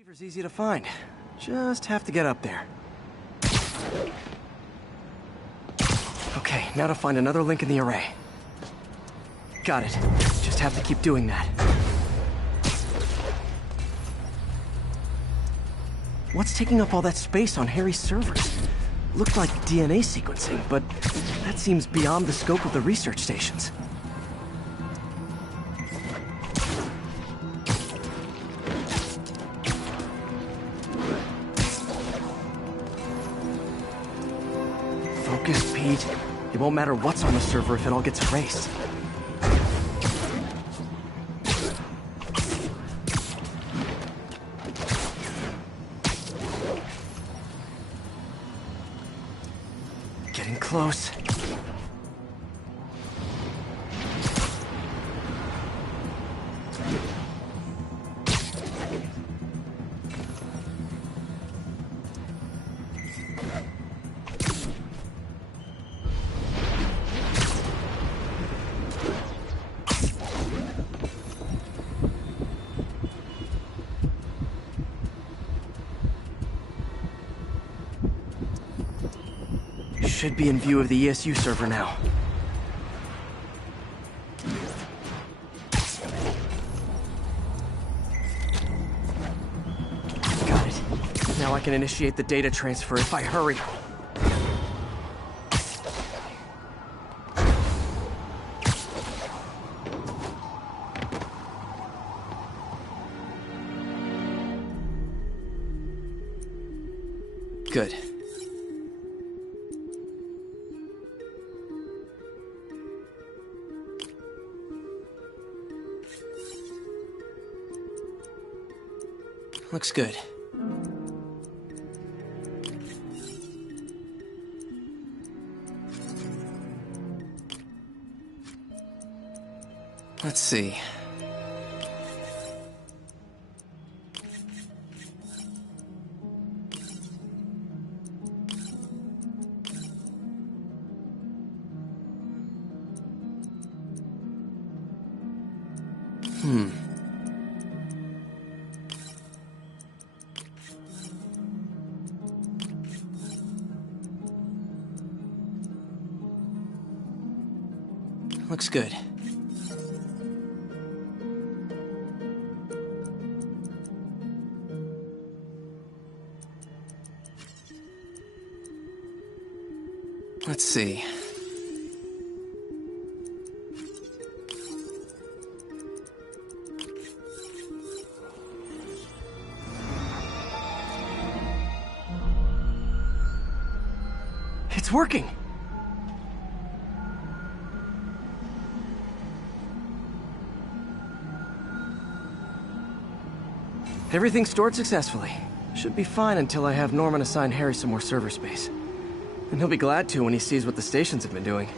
Receiver's easy to find. Just have to get up there. Okay, now to find another link in the array. Got it. Just have to keep doing that. What's taking up all that space on Harry's servers? Looked like DNA sequencing, but that seems beyond the scope of the research stations. Focus, Pete. It won't matter what's on the server if it all gets erased. Getting close. Should be in view of the ESU server now. Got it. Now I can initiate the data transfer if I hurry. Good. Looks good. Let's see. Looks good. Let's see. It's working! Everything stored successfully. Should be fine until I have Norman assign Harry some more server space. And he'll be glad to when he sees what the stations have been doing.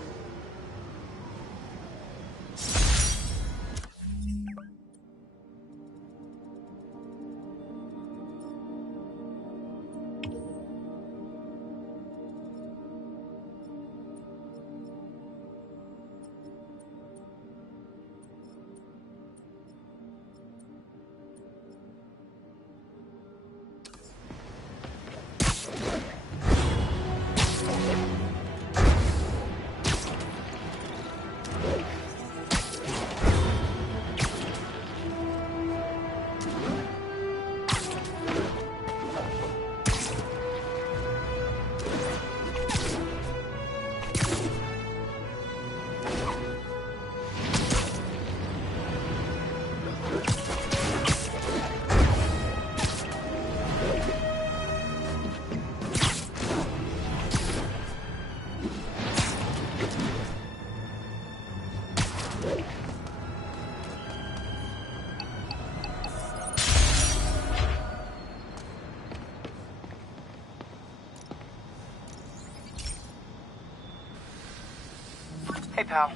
Hey, pal.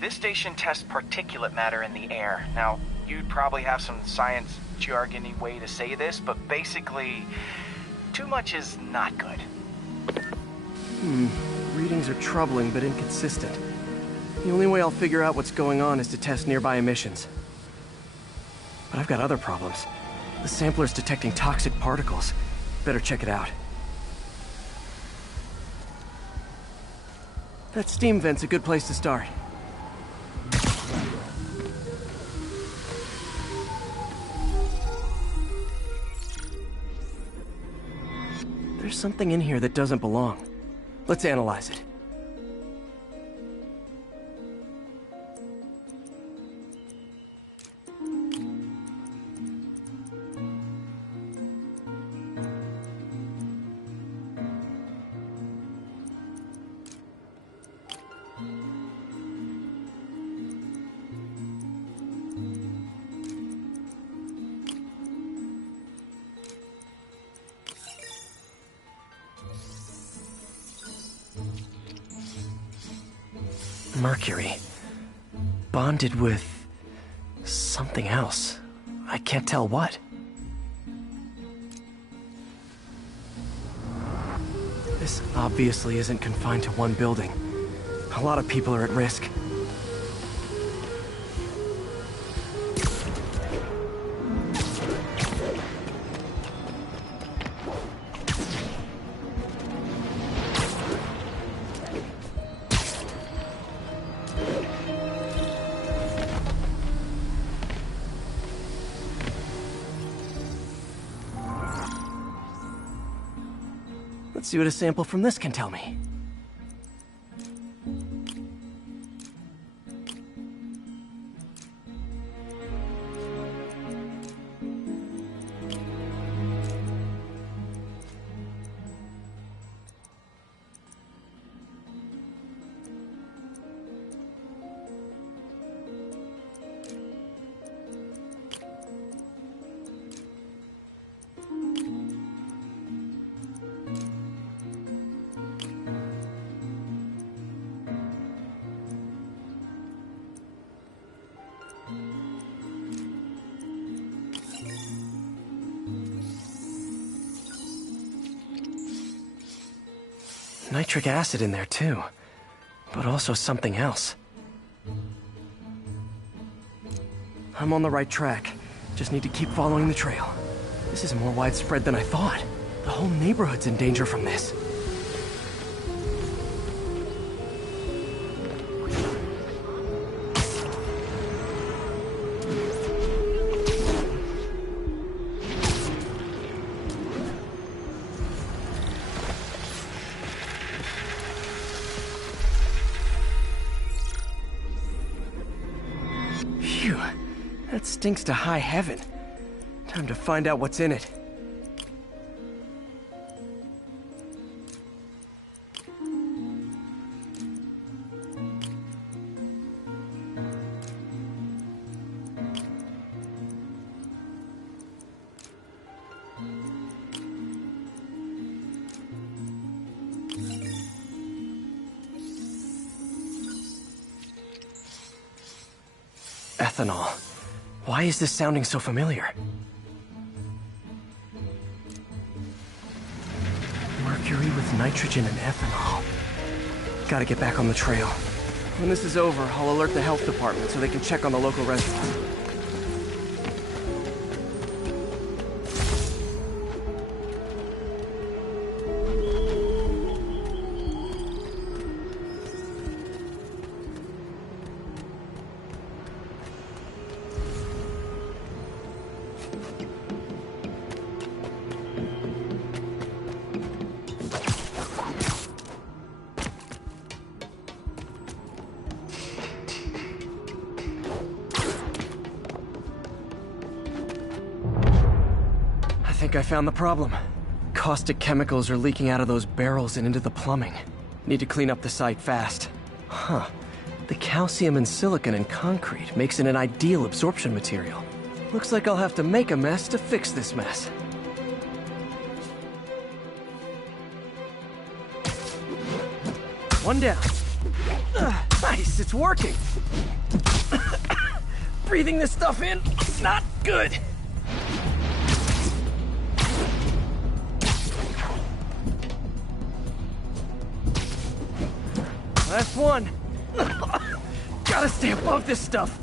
This station tests particulate matter in the air. Now, you'd probably have some science jargony way to say this, but basically, too much is not good. Readings are troubling but inconsistent. The only way I'll figure out what's going on is to test nearby emissions. But I've got other problems. The sampler's detecting toxic particles. Better check it out. That steam vent's a good place to start. There's something in here that doesn't belong. Let's analyze it. Mercury. Bonded with something else. I can't tell what. This obviously isn't confined to one building. A lot of people are at risk. Let's see what a sample from this can tell me. Nitric acid in there too, but also something else. I'm on the right track. Just need to keep following the trail. This is more widespread than I thought. The whole neighborhood's in danger from this. Phew, that stinks to high heaven. Time to find out what's in it. Ethanol. Why is this sounding so familiar? Mercury with nitrogen and ethanol. Gotta get back on the trail. When this is over, I'll alert the health department so they can check on the local residents. I think I found the problem. Caustic chemicals are leaking out of those barrels and into the plumbing. Need to clean up the site fast. Huh. The calcium and silicon in concrete makes it an ideal absorption material. Looks like I'll have to make a mess to fix this mess. One down. Nice, it's working. Breathing this stuff in, not good. Last one. Gotta stay above this stuff.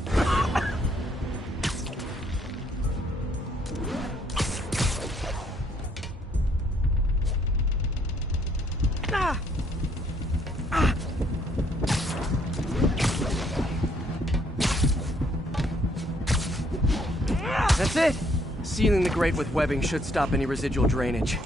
That's it! Sealing the grate with webbing should stop any residual drainage.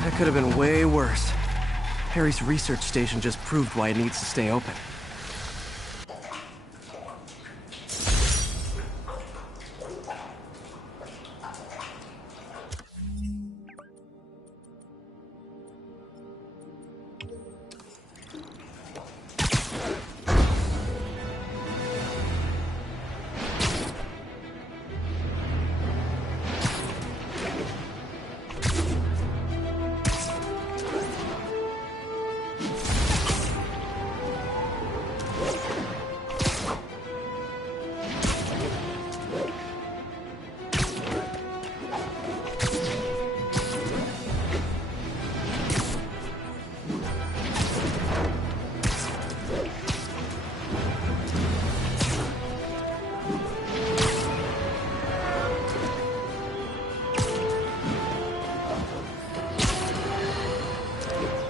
That could have been way worse. Harry's research station just proved why it needs to stay open.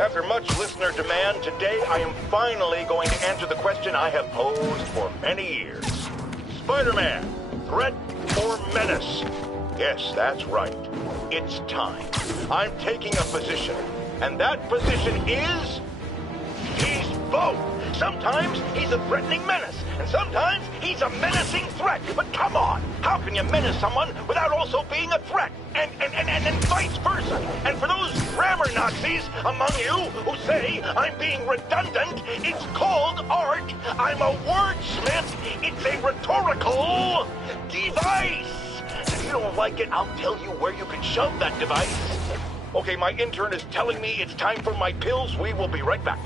After much listener demand, today I am finally going to answer the question I have posed for many years. Spider-Man, threat or menace? Yes, that's right. It's time. I'm taking a position, and that position is... he's both. Sometimes he's a threatening menace, and sometimes he's a menacing threat. But come on, how can you menace someone without also being a threat? And vice versa. And for those grammar Nazis among you who say I'm being redundant, it's called art. I'm a wordsmith. It's a rhetorical device. If you don't like it, I'll tell you where you can shove that device. Okay, my intern is telling me it's time for my pills. We will be right back.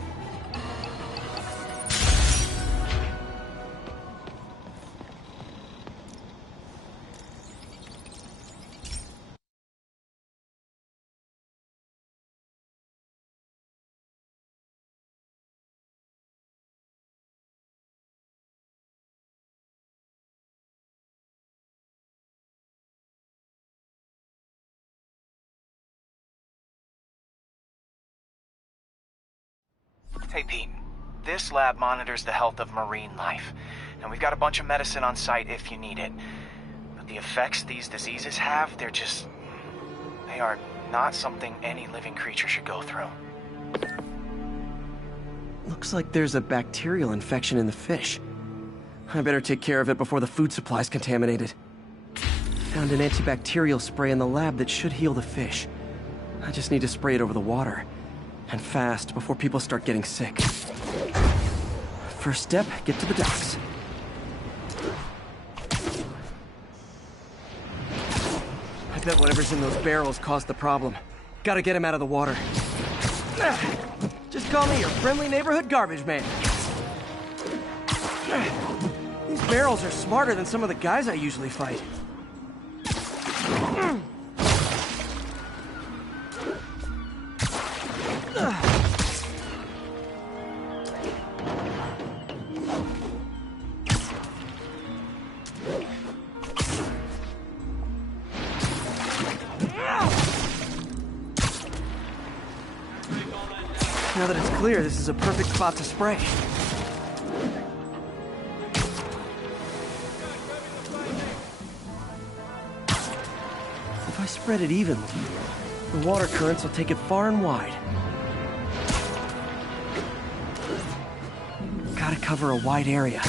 Hey, Pete. This lab monitors the health of marine life, and we've got a bunch of medicine on site if you need it. But the effects these diseases have, they are not something any living creature should go through. Looks like there's a bacterial infection in the fish. I better take care of it before the food supply's contaminated. Found an antibacterial spray in the lab that should heal the fish. I just need to spray it over the water. And fast, before people start getting sick. First step, get to the docks. I bet whatever's in those barrels caused the problem. Gotta get him out of the water. Just call me your friendly neighborhood garbage man. These barrels are smarter than some of the guys I usually fight. Now that it's clear, this is a perfect spot to spray. If I spread it evenly, the water currents will take it far and wide. Gotta cover a wide area.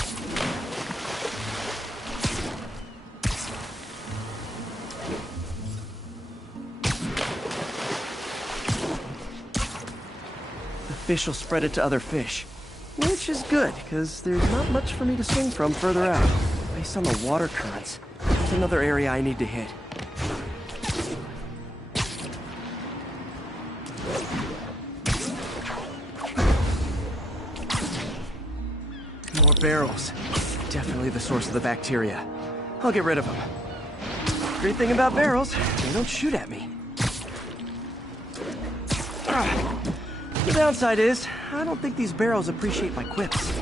Fish will spread it to other fish. Which is good, because there's not much for me to swing from further out. Based on the water currents, there's another area I need to hit. More barrels. Definitely the source of the bacteria. I'll get rid of them. Great thing about barrels, they don't shoot at me. The downside is, I don't think these barrels appreciate my quips.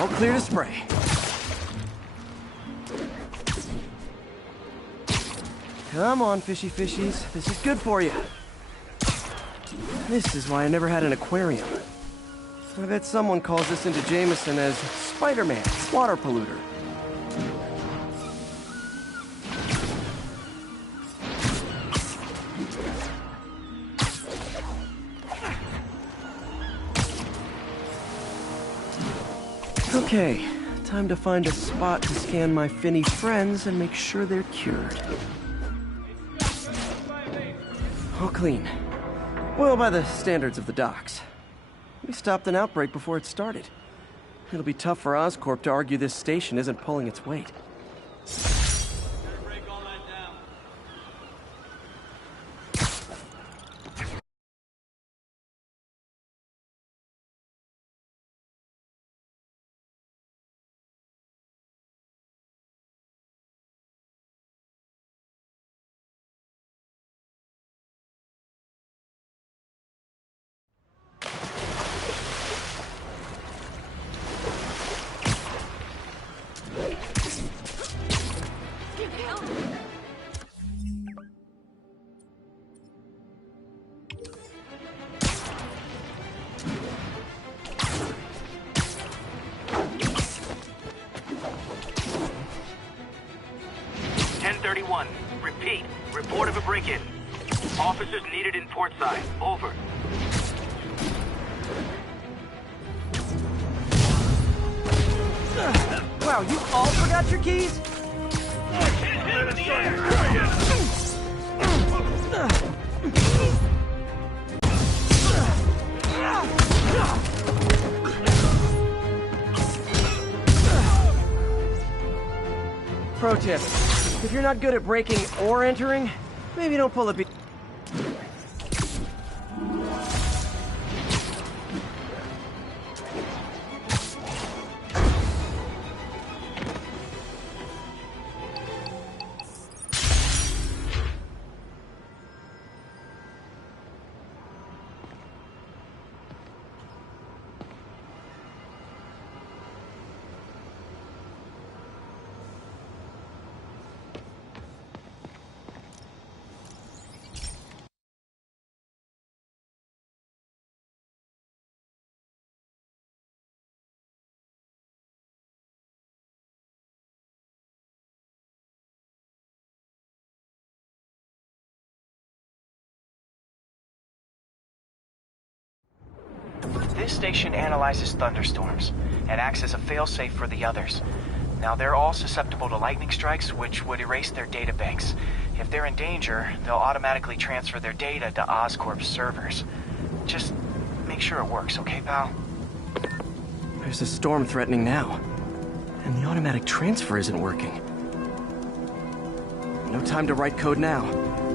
All clear to spray. Come on, fishy fishies. This is good for you. This is why I never had an aquarium. I bet someone calls this into Jameson as Spooder Man, water polluter. Okay, time to find a spot to scan my finny friends and make sure they're cured. All clean. Well, by the standards of the docks. We stopped an outbreak before it started. It'll be tough for Oscorp to argue this station isn't pulling its weight. Repeat. Report of a break-in. Officers needed in portside. Over. Wow, you all forgot your keys? Pro tip. If you're not good at breaking or entering, maybe don't pull a beat. This station analyzes thunderstorms and acts as a failsafe for the others. Now, they're all susceptible to lightning strikes, which would erase their data banks. If they're in danger, they'll automatically transfer their data to Oscorp's servers. Just make sure it works, okay, pal? There's a storm threatening now, and the automatic transfer isn't working. No time to write code now.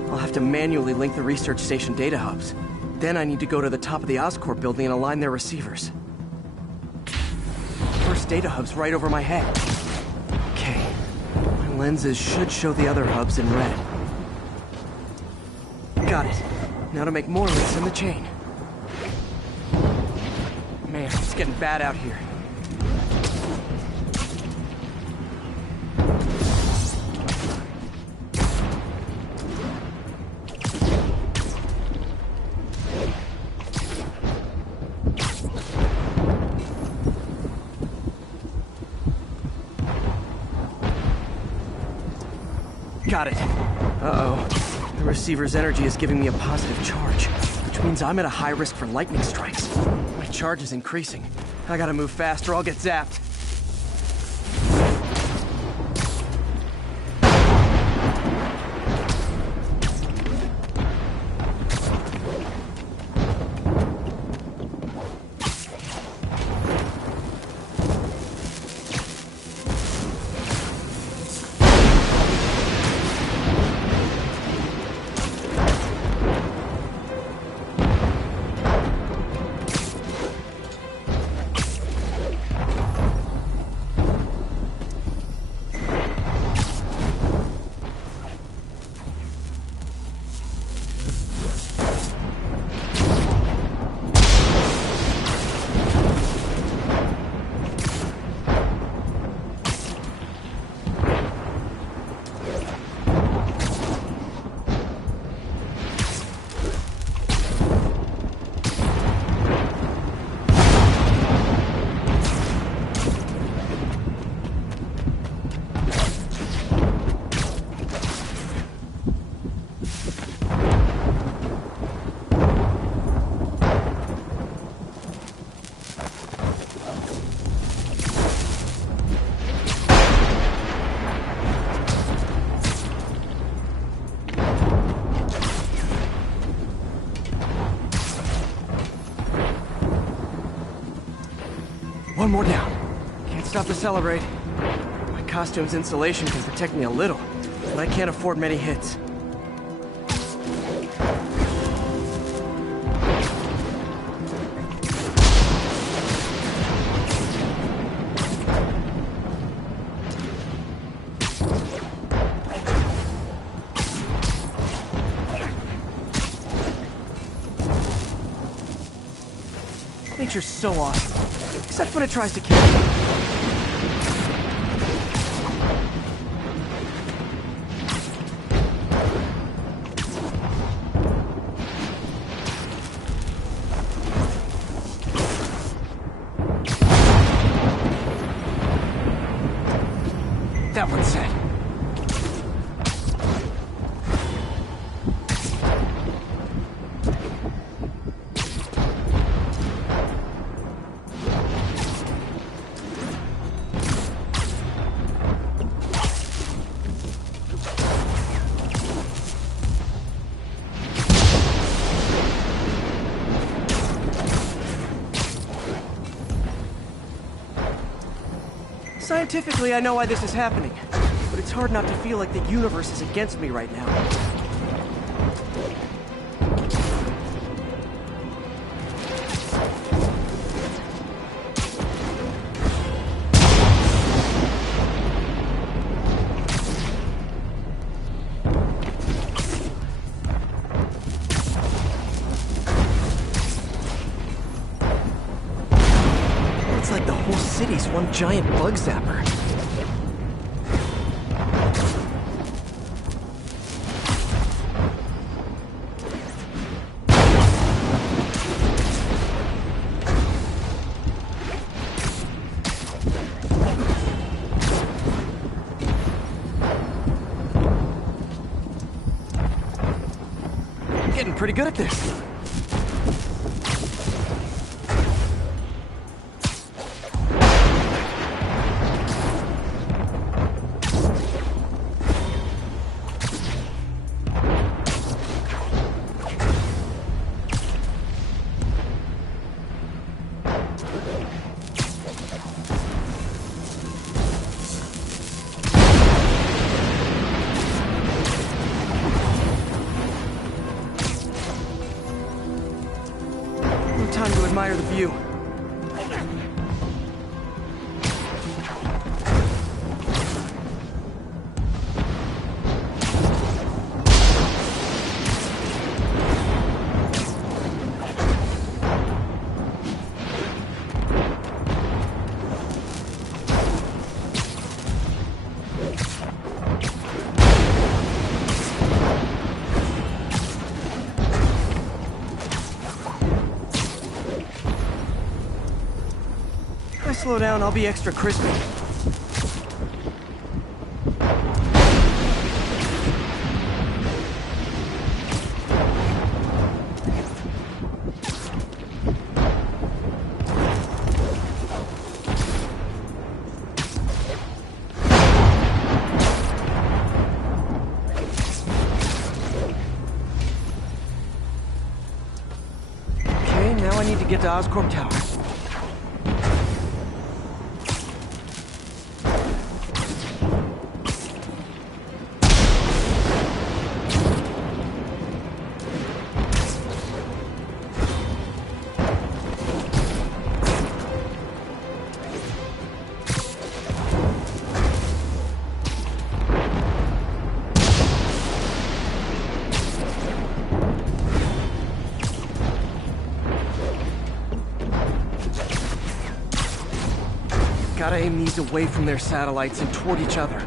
I'll have to manually link the research station data hubs. Then I need to go to the top of the Oscorp building and align their receivers. First data hub's right over my head. Okay. My lenses should show the other hubs in red. Got it. Now to make more links in the chain. Man, it's getting bad out here. Got it. Uh-oh. The receiver's energy is giving me a positive charge, which means I'm at a high risk for lightning strikes. My charge is increasing. I gotta move fast or I'll get zapped. One more down. Can't stop to celebrate. My costume's insulation can protect me a little, but I can't afford many hits. Nature's so awesome, except when it tries to kill me. That one's set. Scientifically, I know why this is happening, but it's hard not to feel like the universe is against me right now. It's like the whole city's one giant bug zapper. Getting pretty good at this. Time to admire the view. If I slow down, I'll be extra crispy. Okay, now I need to get to Oscorp Tower. Gotta aim these away from their satellites and toward each other.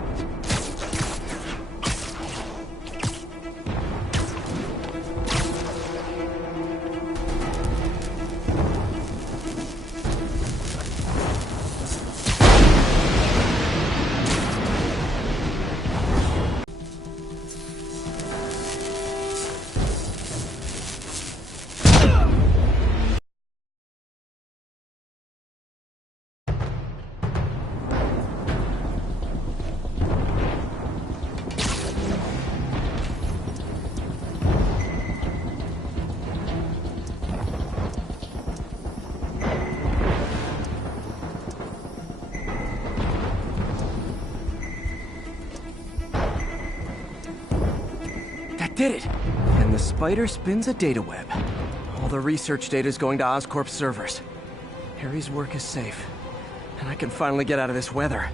did it! And the spider spins a data web. All the research data is going to Oscorp's servers. Harry's work is safe, and I can finally get out of this weather.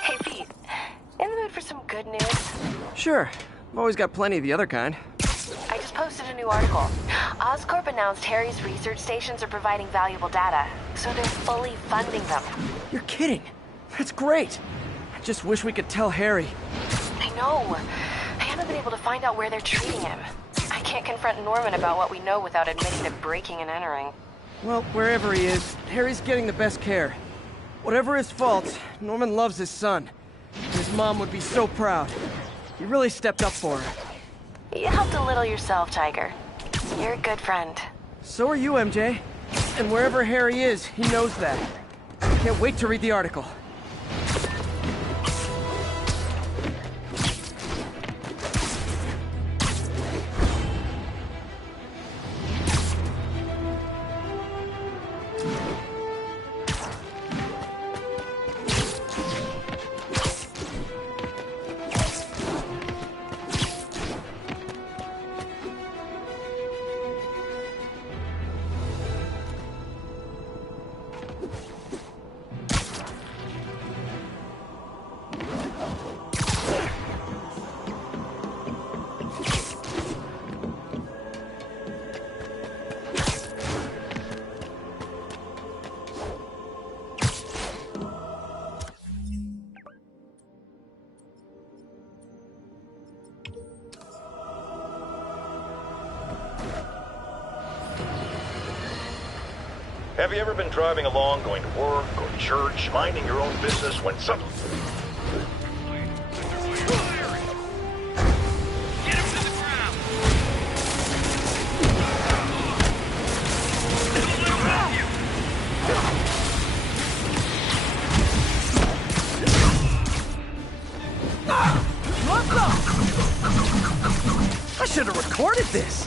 Hey, Pete. In the mood for some good news? Sure, I've always got plenty of the other kind. I just posted a new article. Oscorp announced Harry's research stations are providing valuable data, so they're fully funding them. You're kidding! That's great! I just wish we could tell Harry. I know. I haven't been able to find out where they're treating him. I can't confront Norman about what we know without admitting to breaking and entering. Well, wherever he is, Harry's getting the best care. Whatever his faults, Norman loves his son. His mom would be so proud. He really stepped up for her. You helped a little yourself, Tiger. You're a good friend. So are you, MJ. And wherever Harry is, he knows that. I can't wait to read the article. Have you ever been driving along, going to work or church, minding your own business when something... Get him to the ground! What the? I should have recorded this!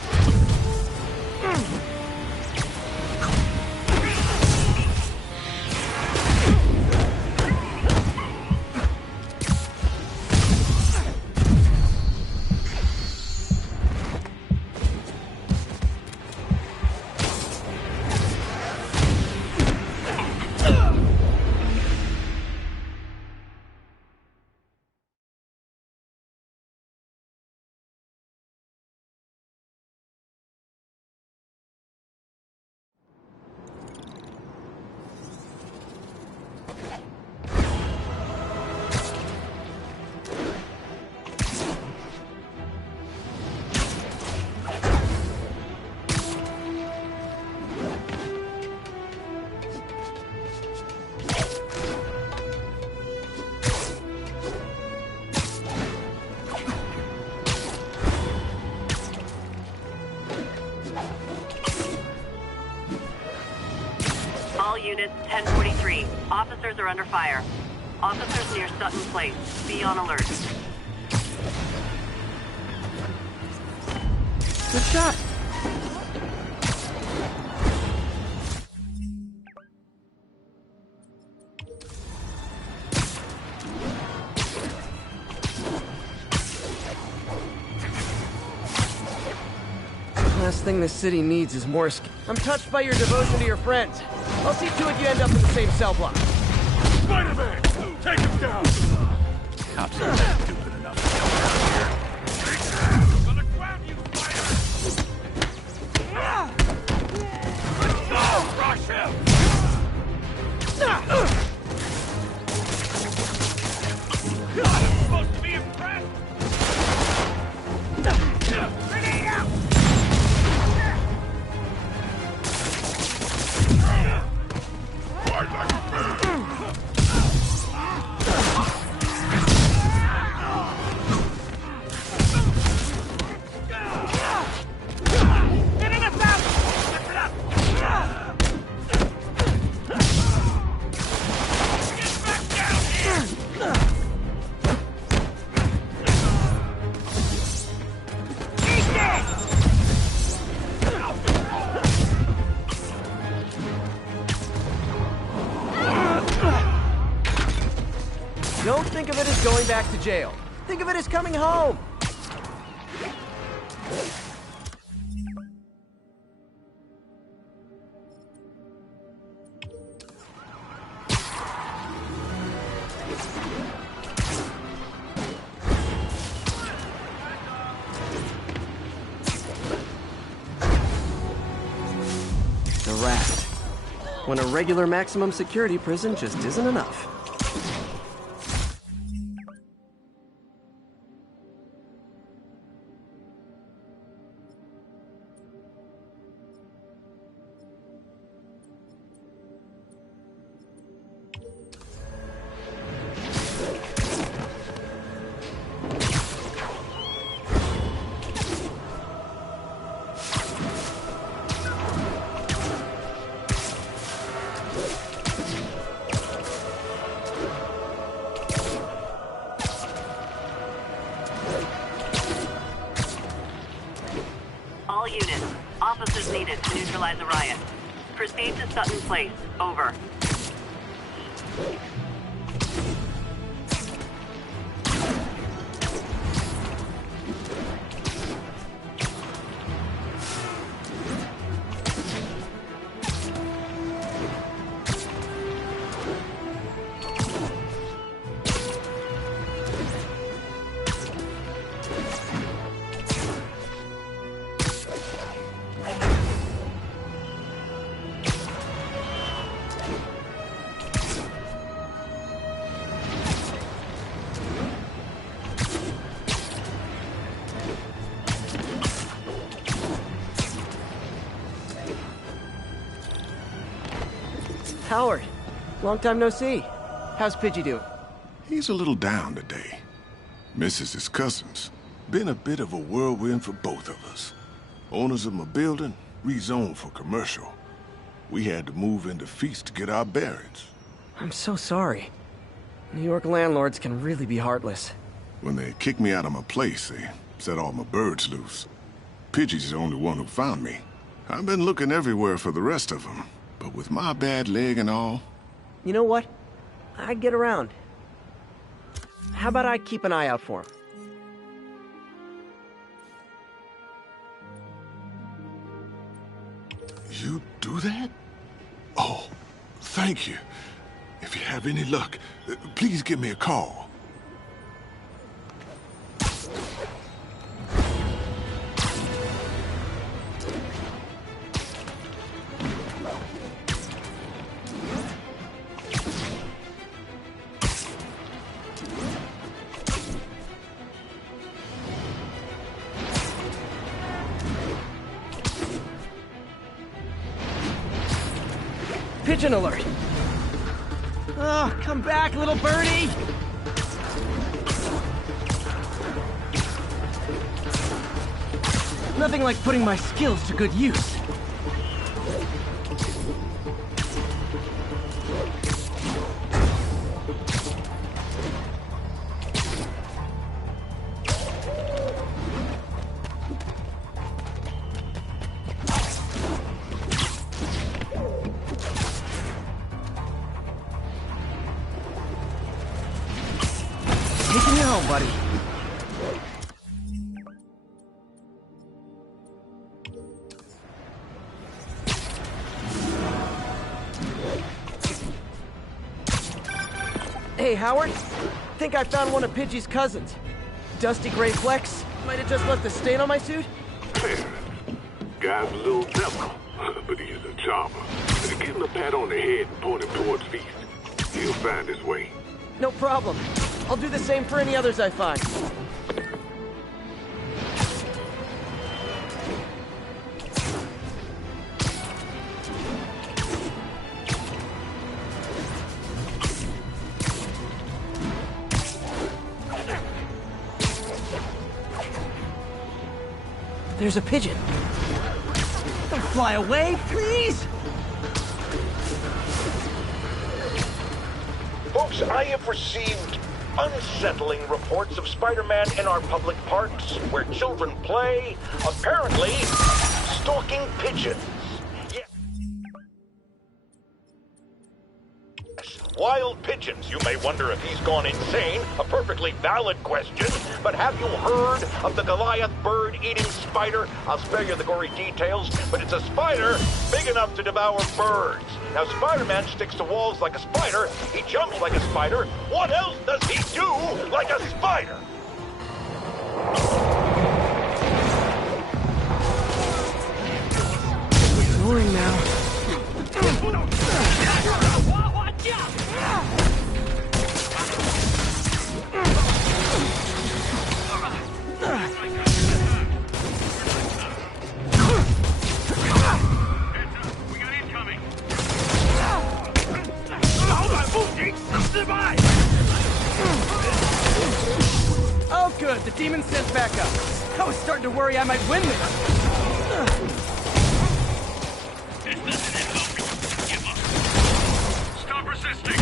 Units 1043. Officers are under fire. Officers near Sutton Place. Be on alert. Good shot. Last thing this city needs is more escape. I'm touched by your devotion to your friends. I'll see to it you end up in the same cell block. Spider-Man! Take him down! Cops aren't stupid enough to come around here. On the ground, you fighter! Let's go! Rush him! I'm supposed to be impressed! Grenade out! going back to jail. Think of it as coming home. The Rat. When a regular maximum security prison just isn't enough. All units, officers needed to neutralize the riot. Proceed to Sutton Place. Over. Howard, long time no see. How's Pidgey doing? He's a little down today. Misses his cousins. Been a bit of a whirlwind for both of us. Owners of my building rezoned for commercial. We had to move into Feast to get our bearings. I'm so sorry. New York landlords can really be heartless. When they kicked me out of my place, they set all my birds loose. Pidgey's the only one who found me. I've been looking everywhere for the rest of them, but with my bad leg and all... You know what? I'd get around. How about I keep an eye out for him? You do that? Oh, thank you. If you have any luck, please give me a call. Pigeon alert! Oh, come back, little birdie! Nothing like putting my skills to good use. Taking you home, buddy. Hey, Howard. Think I found one of Pidgey's cousins. Dusty gray flecks. Might have just left a stain on my suit. Fair. Guy's a little devil, but he's a charmer. Give him a pat on the head and point him towards Feast. He'll find his way. No problem. I'll do the same for any others I find. There's a pigeon. Don't fly away, please! Folks, I have received unsettling reports of Spider-Man in our public parks, where children play, apparently stalking pigeons. Yes. wild pigeons. You may wonder if he's gone insane. A perfectly valid question. But have you heard of the Goliath bird-eating spider? I'll spare you the gory details, but it's a spider big enough to devour birds. Now, Spider-Man sticks to walls like a spider. He jumps like a spider. What else does he do like a spider? Ignoring now. Oh, good. The demon sent back up. I was starting to worry I might win this. Stop resisting!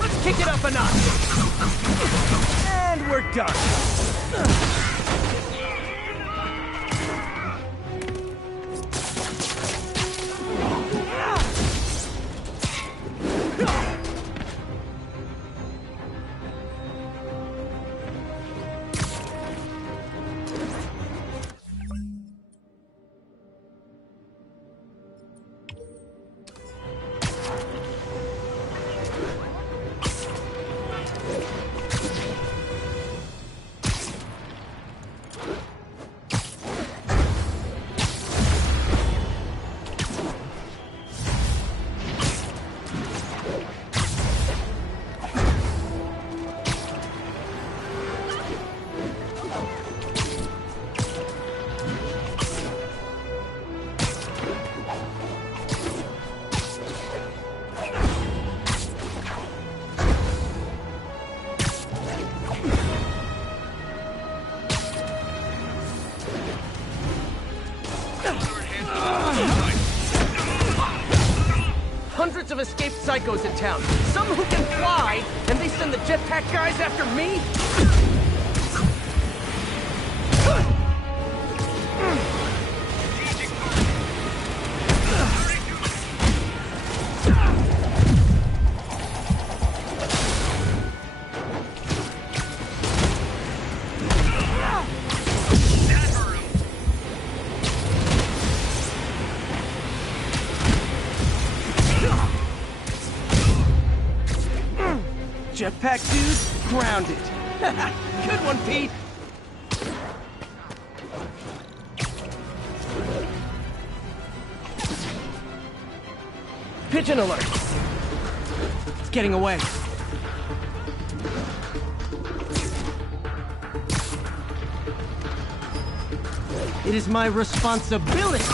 Let's kick it up a notch. And we're done. Hundreds of escaped psychos in town. Some who can fly, and they send the jetpack guys after me? Jetpack dude, grounded. Good one, Pete. Pigeon alert. It's getting away. It is my responsibility.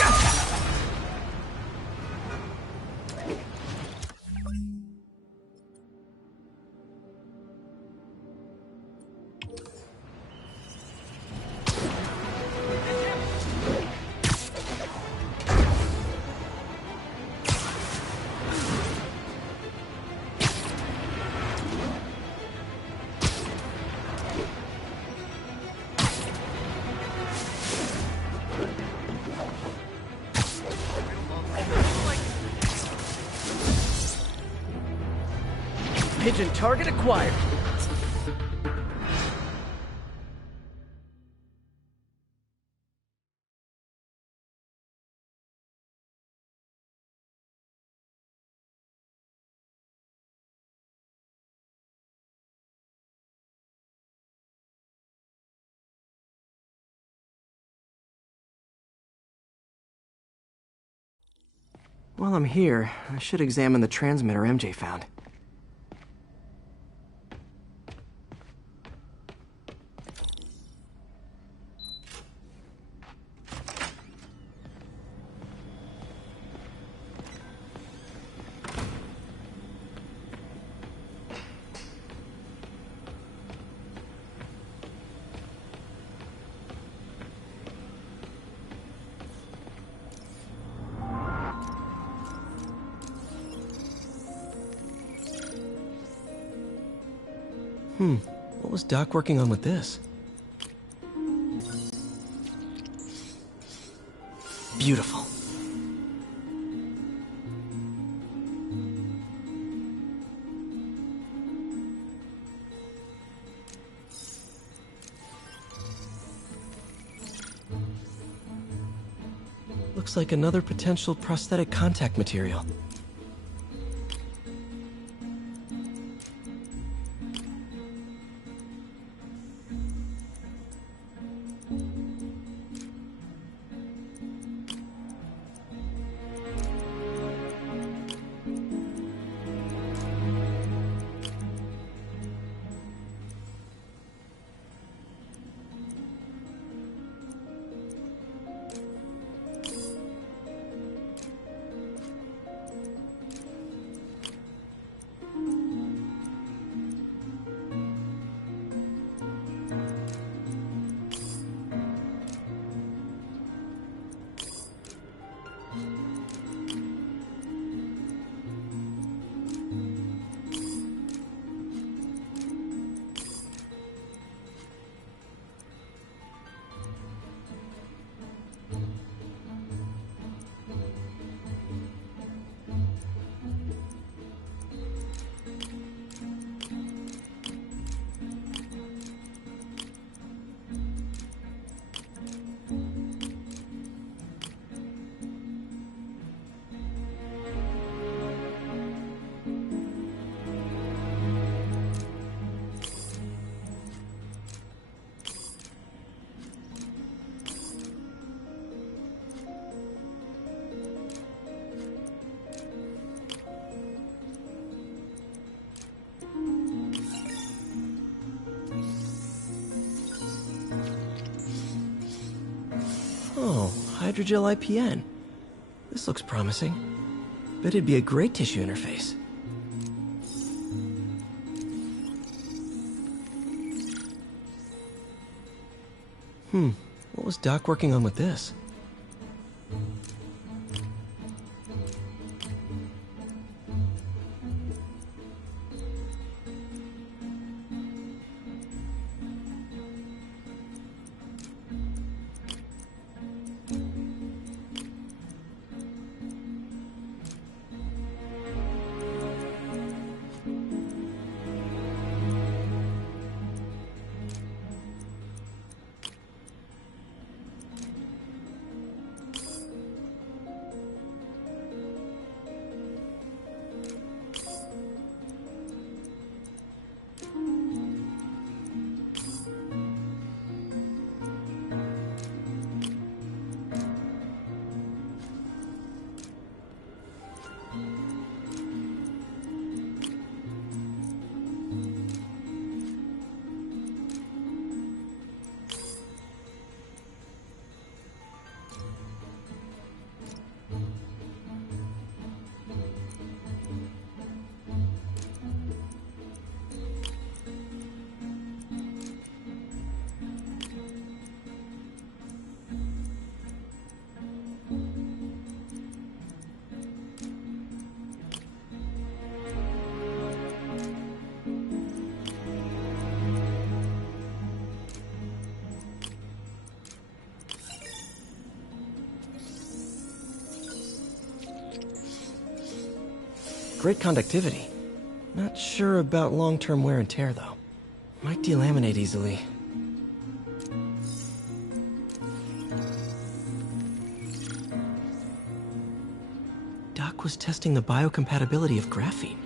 Pigeon target acquired. While I'm here, I should examine the transmitter MJ found. What was Doc working on with this? Beautiful. Looks like another potential prosthetic contact material. Oh, hydrogel IPN. This looks promising. Bet it'd be a great tissue interface. What was Doc working on with this? Great conductivity. Not sure about long-term wear and tear, though. Might delaminate easily. Doc was testing the biocompatibility of graphene.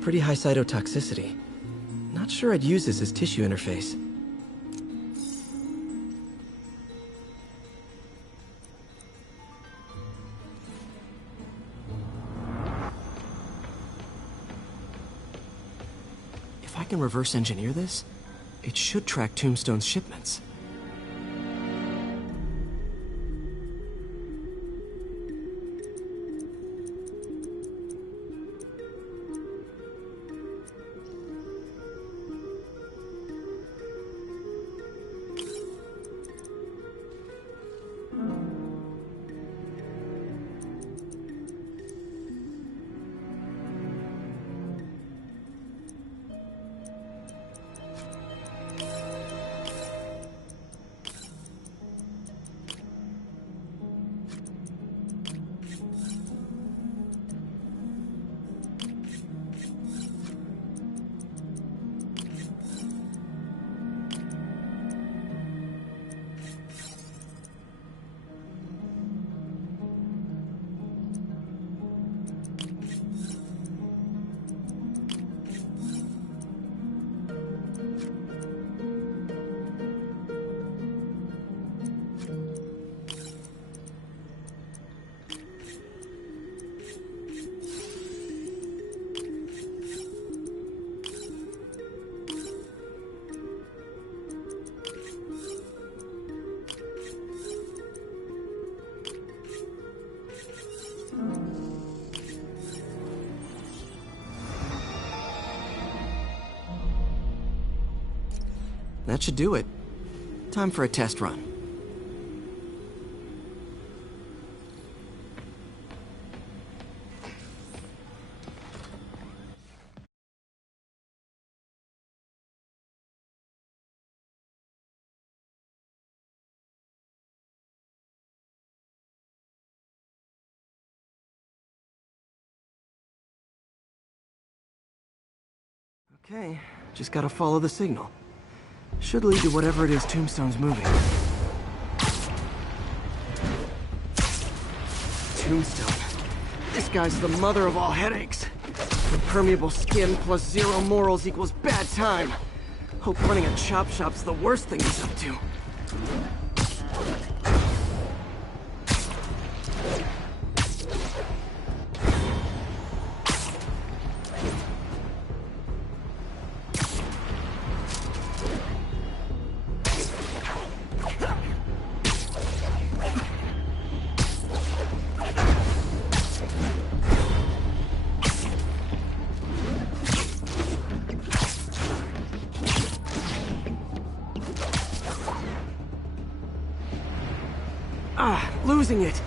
Pretty high cytotoxicity. Not sure I'd use this as tissue interface. If I can reverse engineer this, it should track Tombstone's shipments. That should do it. Time for a test run. Okay, just gotta follow the signal. Should lead to whatever it is Tombstone's moving. Tombstone. This guy's the mother of all headaches. Impermeable skin plus zero morals equals bad time. Hope running a chop shop's the worst thing he's up to. Losing it.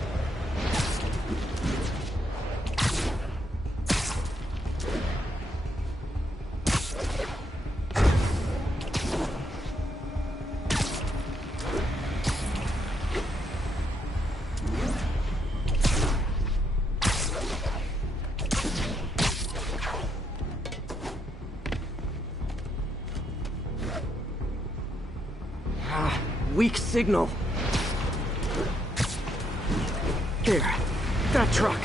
Weak signal. Here, that truck.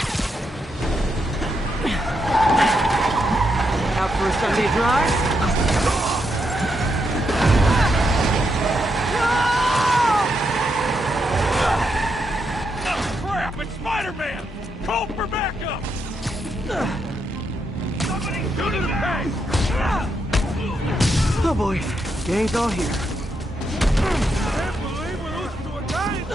Out for a Sunday drive? Oh, crap! It's Spider-Man! Call for backup! Somebody shoot in the tank! Oh boy, gang's all here. I can't believe we're losing to a giant!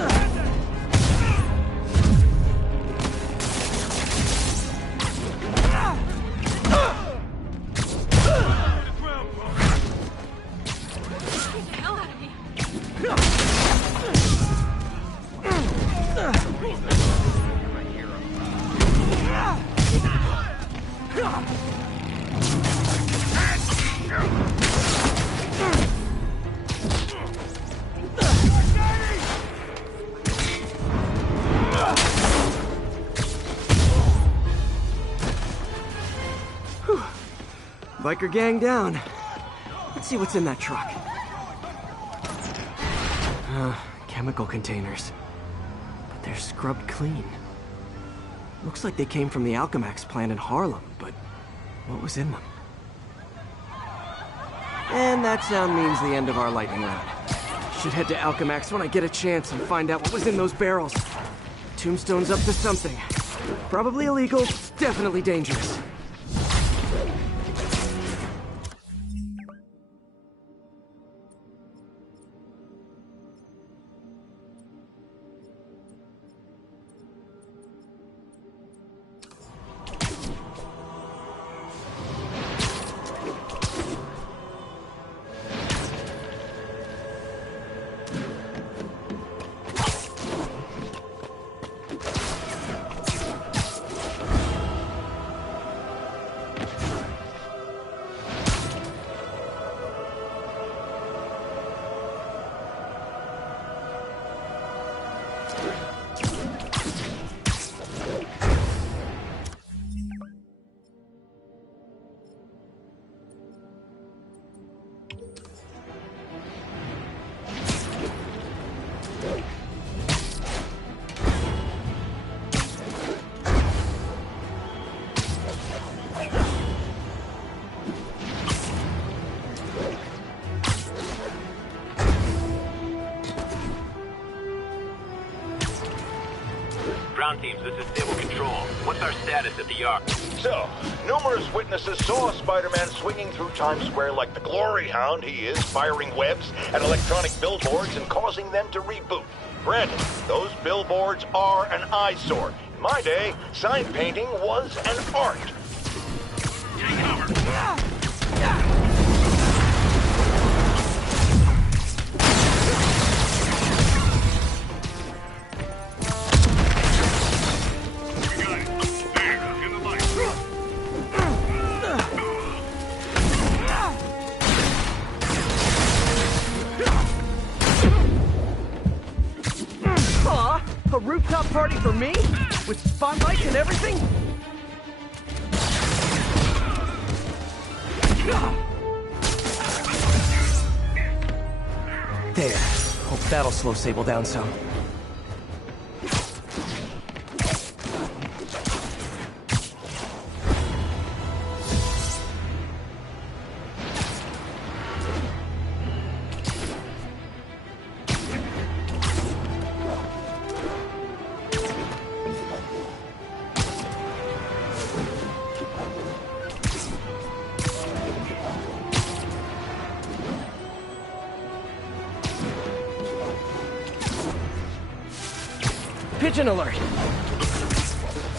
Biker gang down. Let's see what's in that truck. Chemical containers. But they're scrubbed clean. Looks like they came from the Alchemax plant in Harlem, but What was in them? And that sound means the end of our lightning round. Should head to Alchemax when I get a chance and find out what was in those barrels. Tombstone's up to something. Probably illegal, definitely dangerous. Ground teams, this is Stable Control. What's our status at the Yard? So, numerous witnesses saw Spider-Man swinging through Times Square like the glory hound he is, firing webs at electronic billboards and causing them to reboot. Granted, those billboards are an eyesore. In my day, sign painting was an art. Take cover! A rooftop party for me? With spotlights and everything? There. Hope that'll slow Sable down some. Pigeon alert!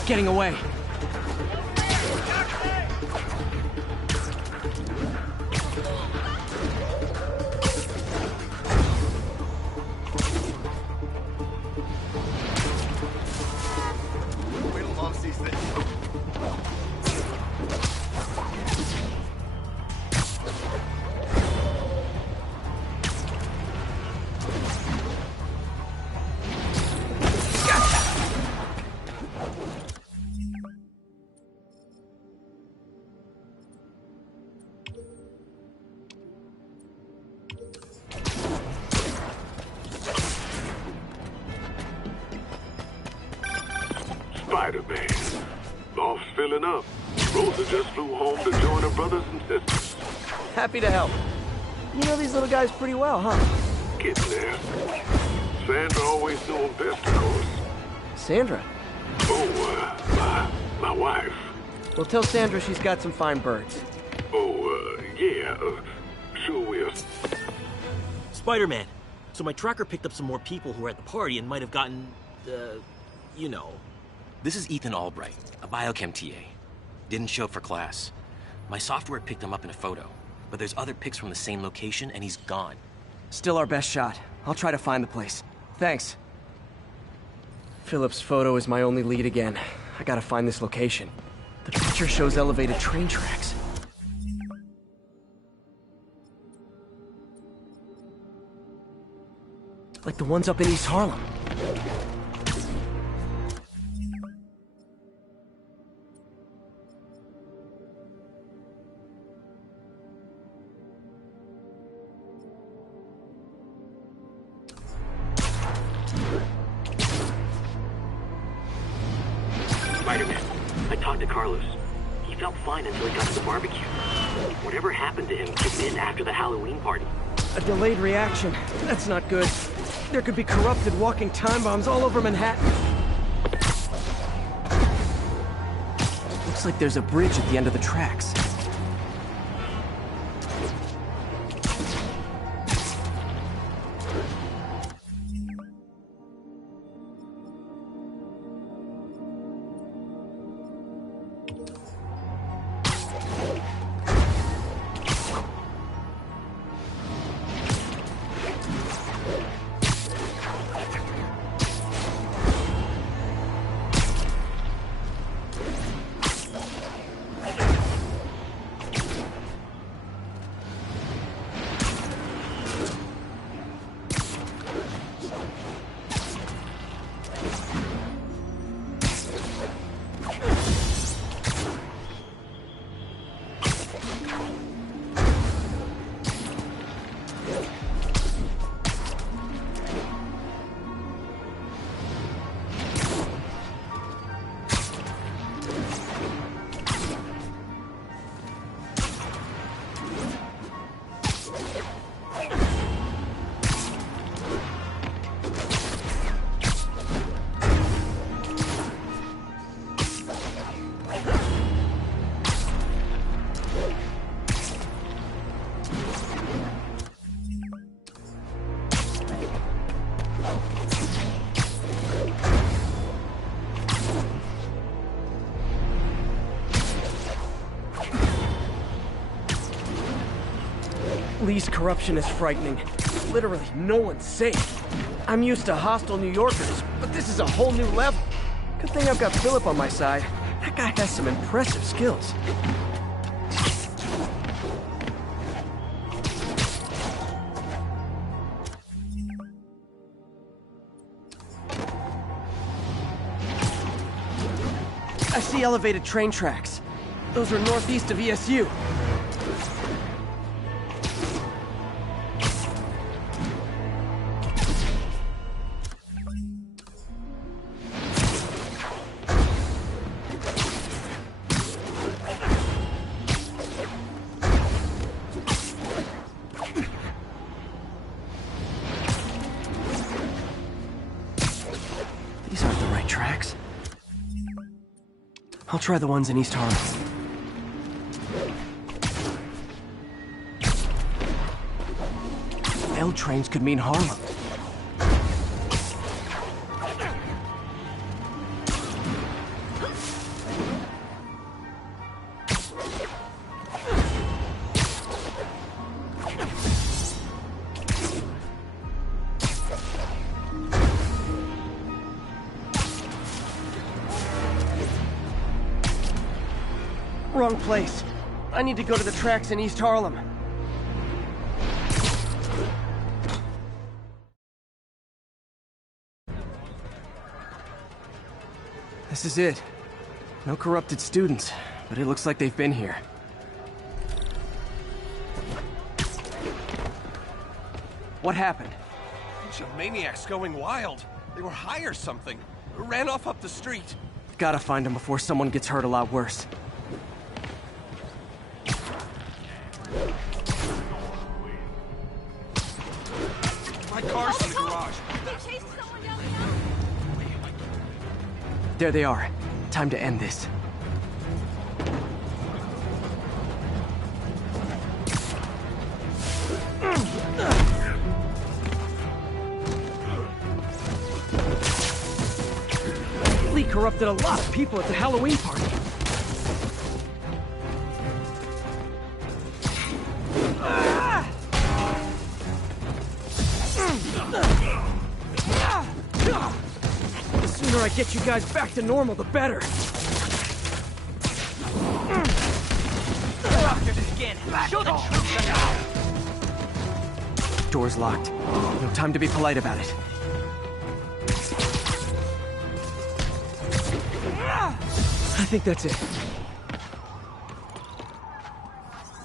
Getting away. We lost these things. Spider-Man. Off's filling up. Rosa just flew home to join her brothers and sisters. Happy to help. You know these little guys pretty well, huh? Getting there. Sandra always knew him best, of course. Sandra? Oh, my wife. Well, tell Sandra she's got some fine birds. Oh, yeah. Sure will. Spider-Man. So my tracker picked up some more people who were at the party and might have gotten, you know. This is Ethan Albright, a biochem TA. Didn't show up for class. My software picked him up in a photo, but there's other pics from the same location and he's gone. Still our best shot. I'll try to find the place. Thanks. Philip's photo is my only lead again. I gotta find this location. The picture shows elevated train tracks. Like the ones up in East Harlem. Spider-Man, I talked to Carlos. He felt fine until he got to the barbecue. Whatever happened to him kicked in after the Halloween party. A delayed reaction. That's not good. There could be corrupted walking time bombs all over Manhattan. Looks like there's a bridge at the end of the tracks. Lee's corruption is frightening. Literally, no one's safe. I'm used to hostile New Yorkers, but this is a whole new level. Good thing I've got Philip on my side. That guy has some impressive skills. I see elevated train tracks. Those are northeast of ESU. I'll try the ones in East Harlem. L trains could mean Harlem. Wrong place. I need to go to the tracks in East Harlem. This is it. No corrupted students, but it looks like they've been here. What happened? A bunch of maniacs going wild. They were high or something. Ran off up the street. Gotta find them before someone gets hurt a lot worse. My car's in the garage. There they are. Time to end this. Lee corrupted a lot of people at the Halloween party. The sooner I get you guys back to normal, the better. Door's locked. No time to be polite about it. I think that's it.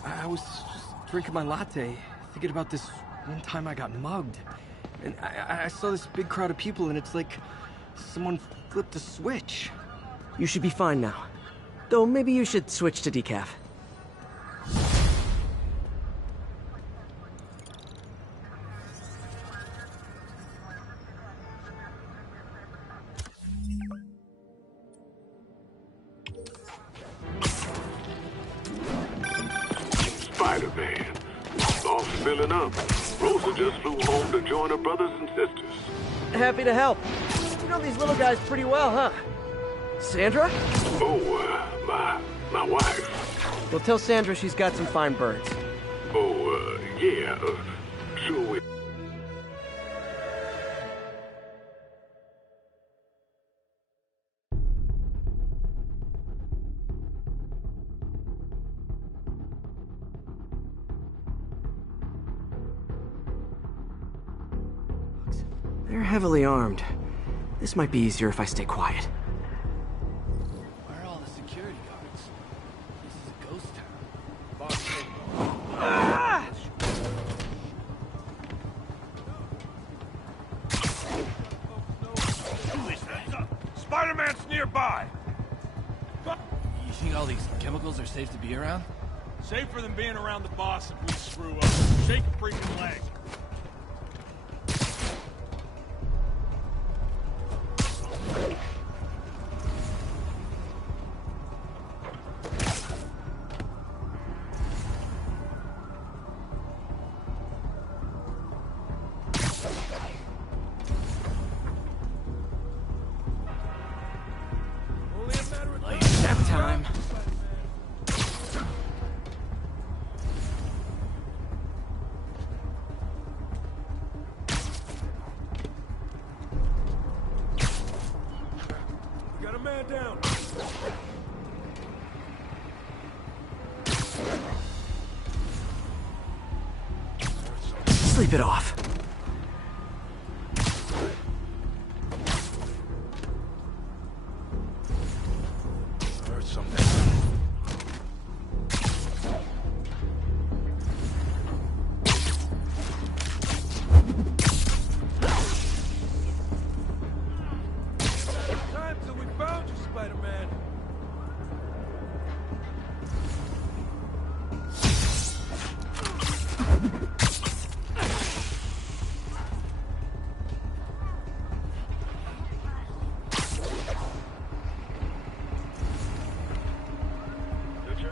I was just drinking my latte, thinking about this one time I got mugged. And I saw this big crowd of people, and it's like someone flipped a switch. You should be fine now. Though maybe you should switch to decaf. Spider-Man. All filling up. Rosa just flew home to join her brothers and sisters. Happy to help. You know these little guys pretty well, huh? Sandra? Oh, my wife. Well, tell Sandra she's got some fine birds. Oh, yeah, sure we... They're heavily armed. This might be easier if I stay quiet. Where are all the security guards? This is a ghost town. Who is that? Spider-Man's nearby! You think all these chemicals are safe to be around? Safer than being around the boss if we screw up. Shake a freaking leg. Time. We got a man down. Sleep it off.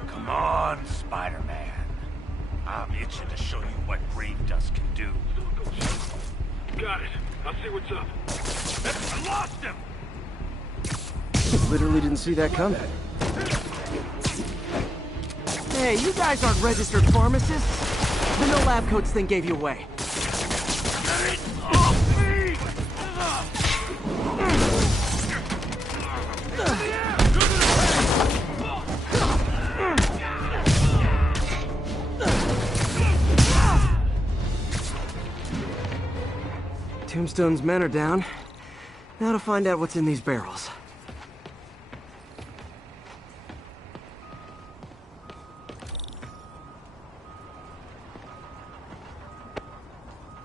Come on, Spider-Man. I'm itching to show you what grave dust can do. Got it. I'll see what's up. I lost him! Literally didn't see that coming. Hey, you guys aren't registered pharmacists. The no lab coats thing gave you away. Tombstone's men are down. Now to find out what's in these barrels.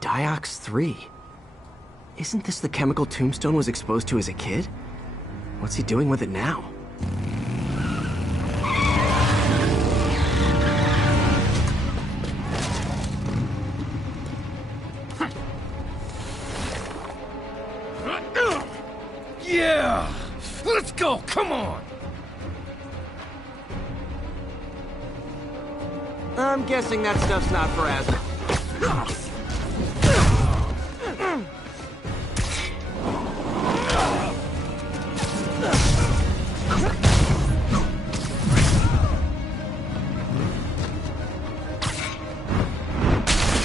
Diox 3. Isn't this the chemical Tombstone was exposed to as a kid? What's he doing with it now? Yeah! Let's go! Come on! I'm guessing that stuff's not for asthma.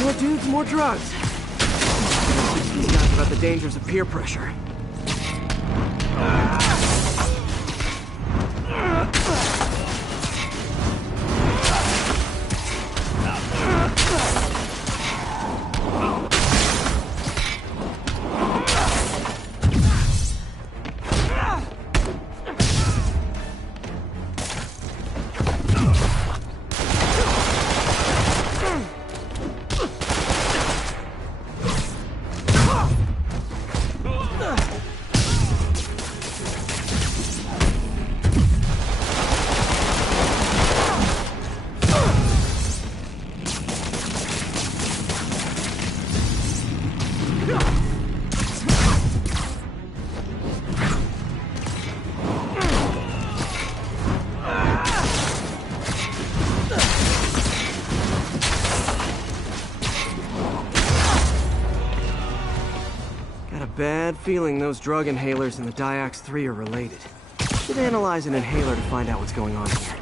More dudes, more drugs. These guys about the dangers of peer pressure. bad feeling those drug inhalers and the Diox 3 are related. Should analyze an inhaler to find out what's going on here.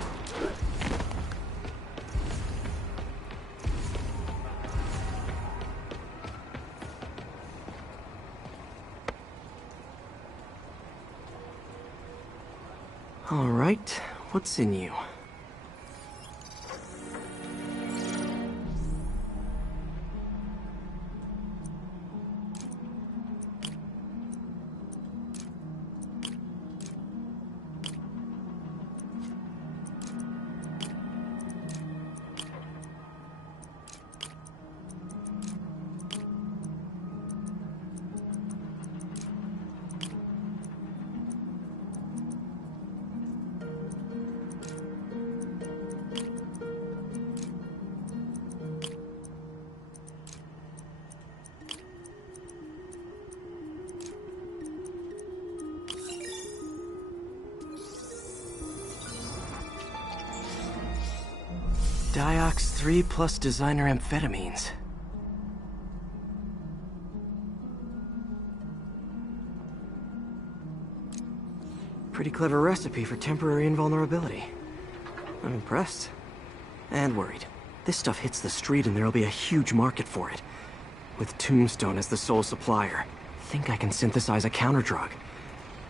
All right, what's in you? Diox 3 plus designer amphetamines. Pretty clever recipe for temporary invulnerability. I'm impressed. And worried. This stuff hits the street and there'll be a huge market for it. With Tombstone as the sole supplier, think I can synthesize a counterdrug.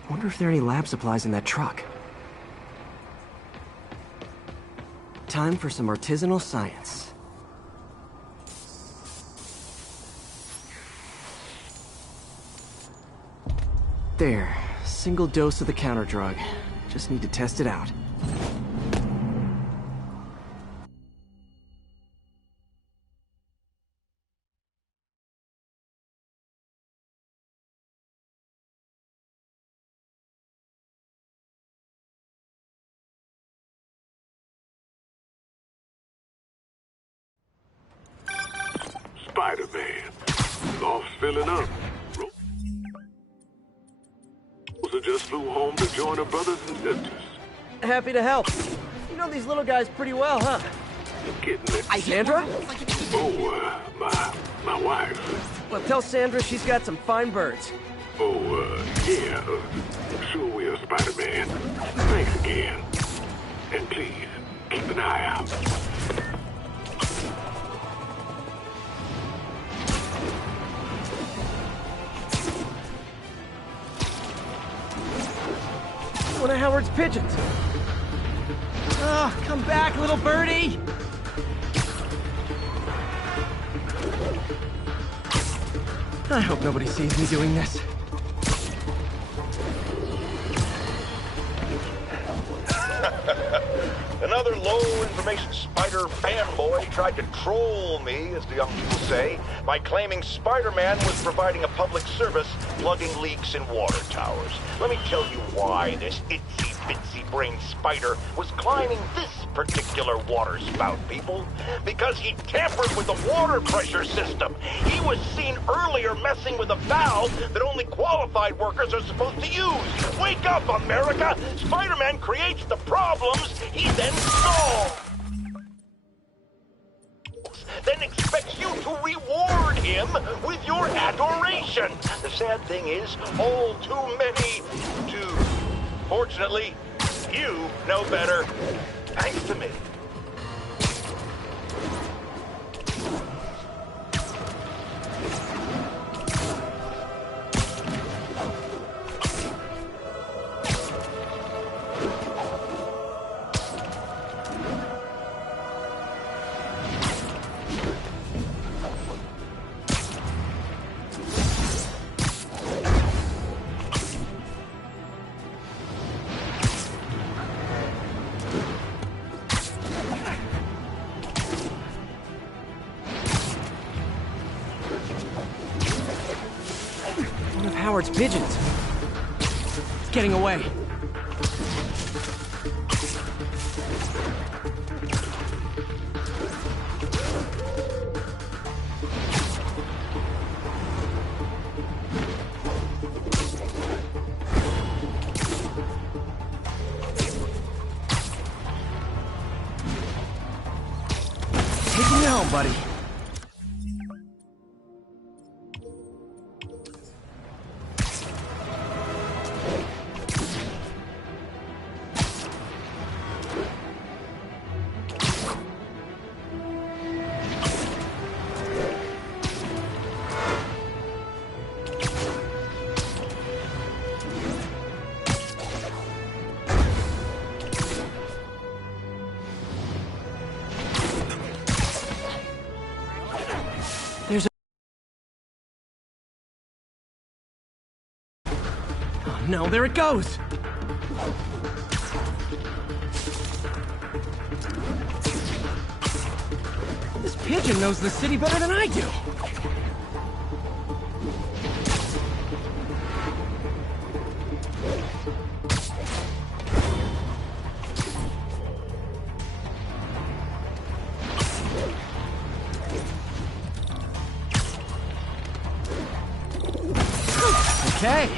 Wonder if there are any lab supplies in that truck. Time for some artisanal science. There. Single dose of the counterdrug. Just need to test it out. Spider-Man. Loft's filling up. Rosa just flew home to join her brothers and sisters. Happy to help. You know these little guys pretty well, huh? You're kidding me. Sandra? Oh, my wife. Well, tell Sandra she's got some fine birds. Oh, yeah. Sure will, Spider-Man. Thanks again. And please, keep an eye out. One of Howard's pigeons. Oh, come back, little birdie! I hope nobody sees me doing this. Another low-information spider fanboy tried to troll me, as the young people say, by claiming Spider-Man was providing a public service plugging leaks in water towers. Let me tell you why this itsy-bitsy brain spider was climbing this particular water spout, people. Because he tampered with the water pressure system. He was seen earlier messing with a valve that only qualified workers are supposed to use. Wake up, America! Spider-Man creates the problems he then solves. Then expects you to reward him with your adoration. The sad thing is, all too many do. Fortunately, you know better. Thanks to me. Howard's pigeons. It's getting away. Taking you home, buddy. Oh no, there it goes! This pigeon knows the city better than I do! Okay.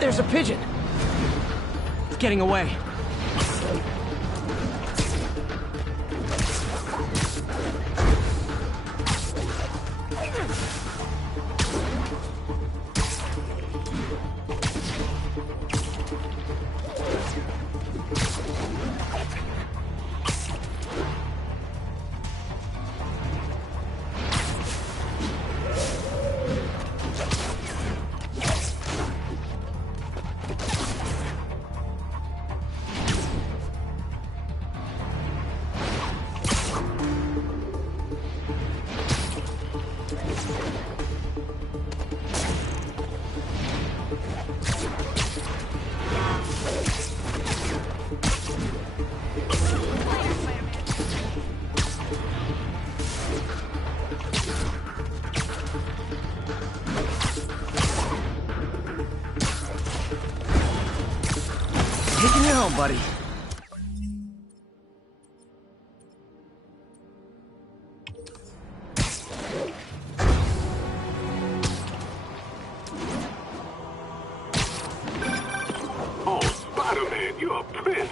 There's a pigeon! It's getting away. Taking you home, buddy. Oh, Spider-Man, you're a prince.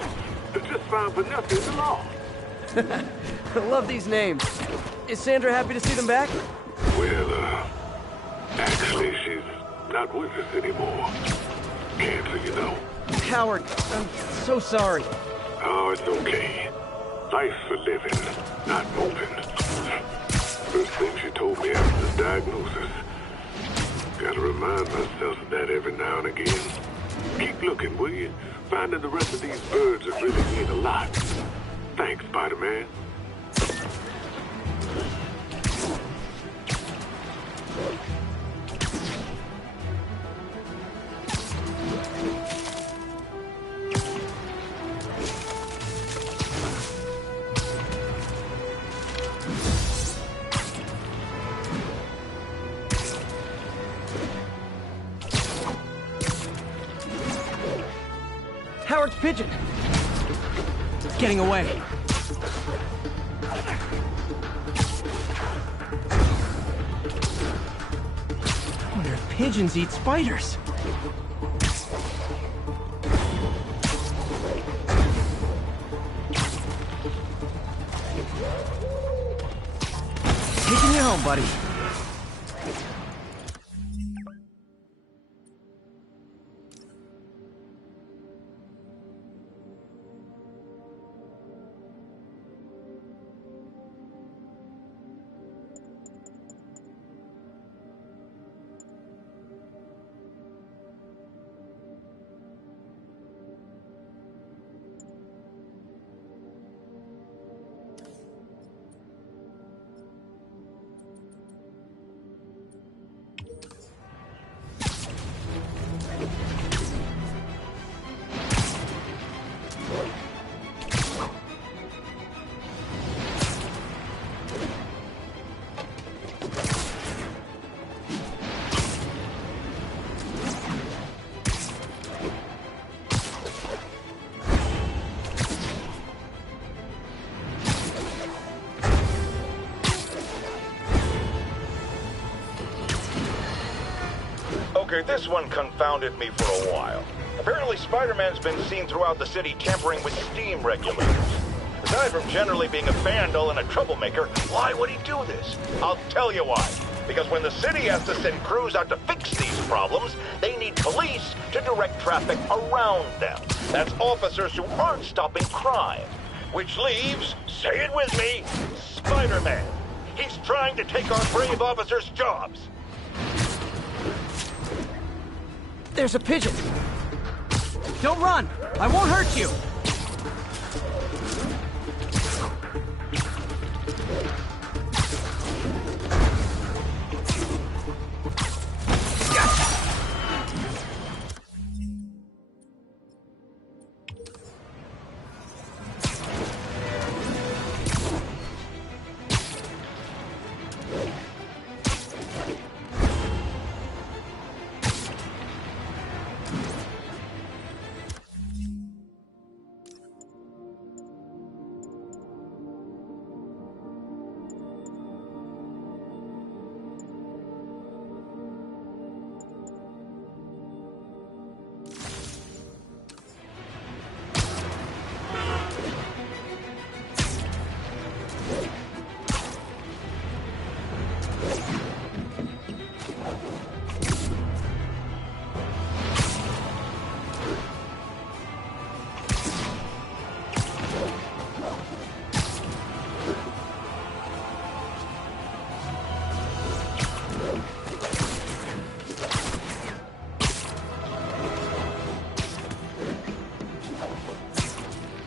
You're just fine for nothing in the law. I love these names. Is Sandra happy to see them back? Well, actually, she's not with us anymore. Cancer, you know. Howard, I'm so sorry. Oh, it's okay. Life's for living, not moving. First thing she told me after the diagnosis. Gotta remind myself of that every now and again. Keep looking, will you? Finding the rest of these birds would really mean a lot. Thanks, Spider-Man. Howard's pigeon! It's getting away. I wonder if pigeons eat spiders. Taking you home, buddy. Okay, this one confounded me for a while. Apparently, Spider-Man's been seen throughout the city tampering with steam regulators. Aside from generally being a vandal and a troublemaker, why would he do this? I'll tell you why. Because when the city has to send crews out to fix these problems, they need police to direct traffic around them. That's officers who aren't stopping crime. Which leaves, say it with me, Spider-Man. He's trying to take our brave officers' jobs. There's a pigeon. Don't run! I won't hurt you!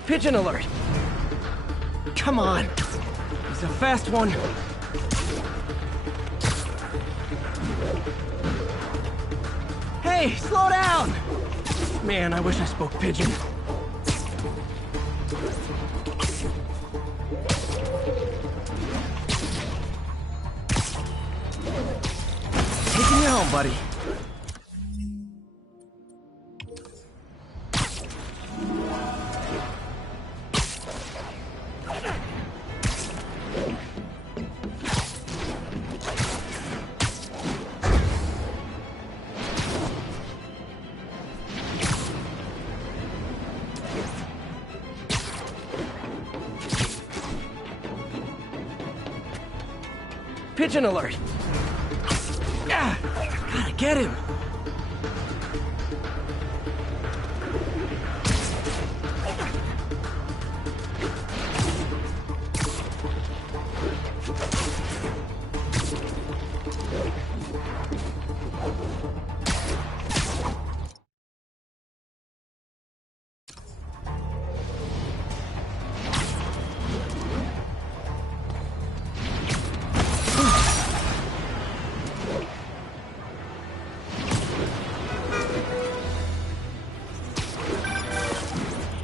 Pigeon alert! Come on! He's a fast one. Hey, slow down! Man, I wish I spoke pigeon. Taking you home, buddy. Pigeon alert! Ah, gotta get him!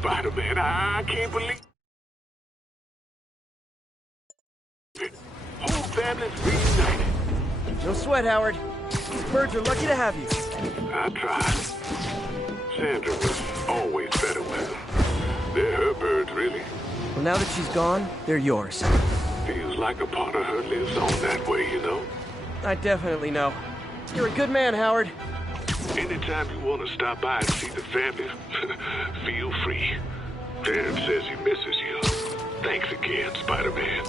Spider-Man, I can't believe it. Whole family's reunited. No sweat, Howard. These birds are lucky to have you. I tried. Sandra was always better with them. They're her birds, really. Well, now that she's gone, they're yours. Feels like a part of her lives on that way, you know? I definitely know. You're a good man, Howard. Anytime you want to stop by and see the family, feel free. Dan says he misses you. Thanks again, Spider-Man.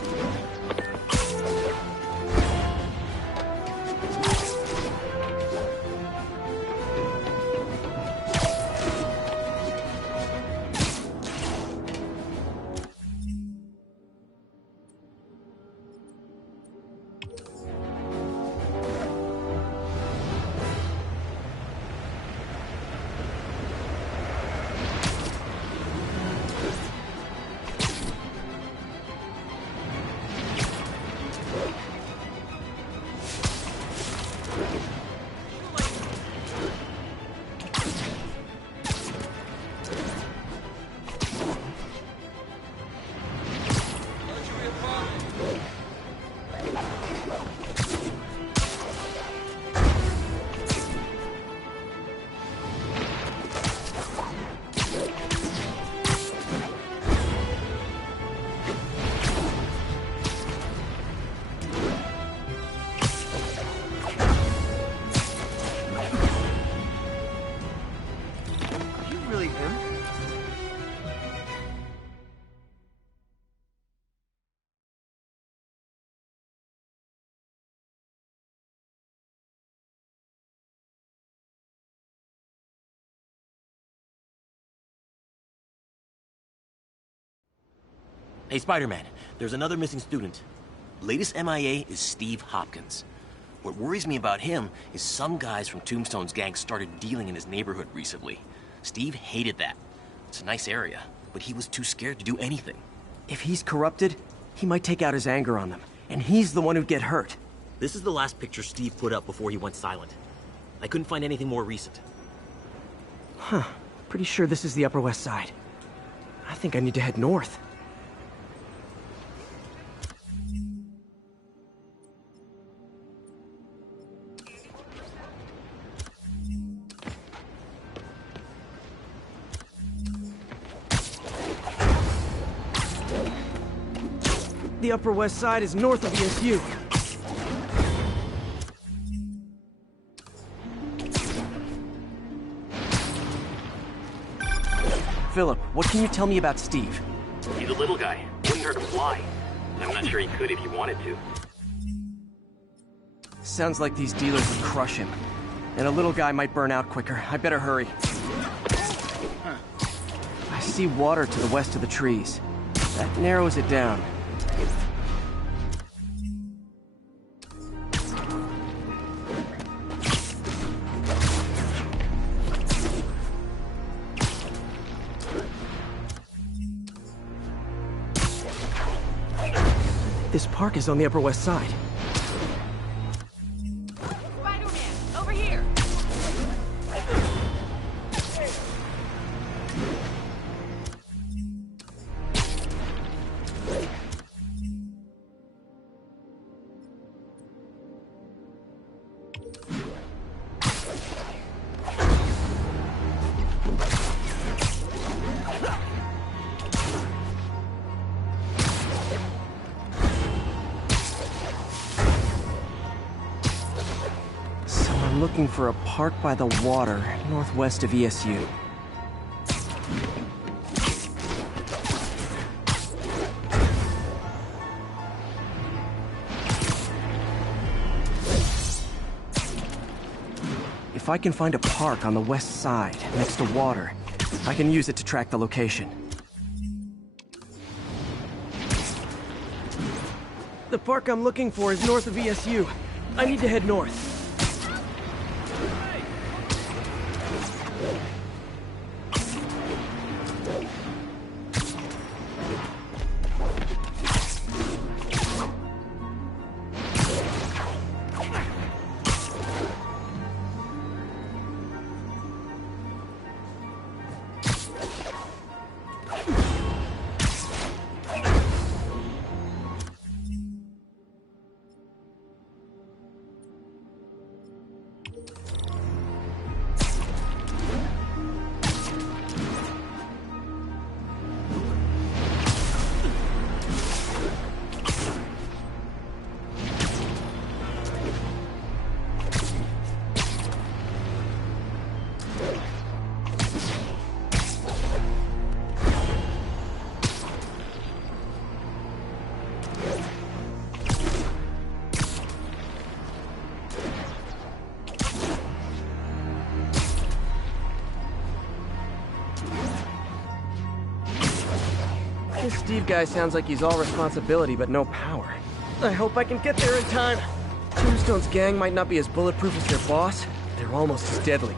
Hey, Spider-Man, there's another missing student. Latest MIA is Steve Hopkins. What worries me about him is some guys from Tombstone's gang started dealing in his neighborhood recently. Steve hated that. It's a nice area, but he was too scared to do anything. If he's corrupted, he might take out his anger on them, and he's the one who'd get hurt. This is the last picture Steve put up before he went silent. I couldn't find anything more recent. Huh. Pretty sure this is the Upper West Side. I think I need to head north. The Upper West Side is north of ESU. Philip, what can you tell me about Steve? He's a little guy. Wouldn't hurt to fly. I'm not sure he could if he wanted to. Sounds like these dealers would crush him. And a little guy might burn out quicker. I better hurry. I see water to the west of the trees. That narrows it down. This park is on the Upper West Side. Spider-Man, over here! I'm looking for a park by the water, northwest of ESU. If I can find a park on the west side, next to water, I can use it to track the location. The park I'm looking for is north of ESU. I need to head north. This Steve guy sounds like he's all responsibility but no power. I hope I can get there in time. Tombstone's gang might not be as bulletproof as their boss, but they're almost as deadly.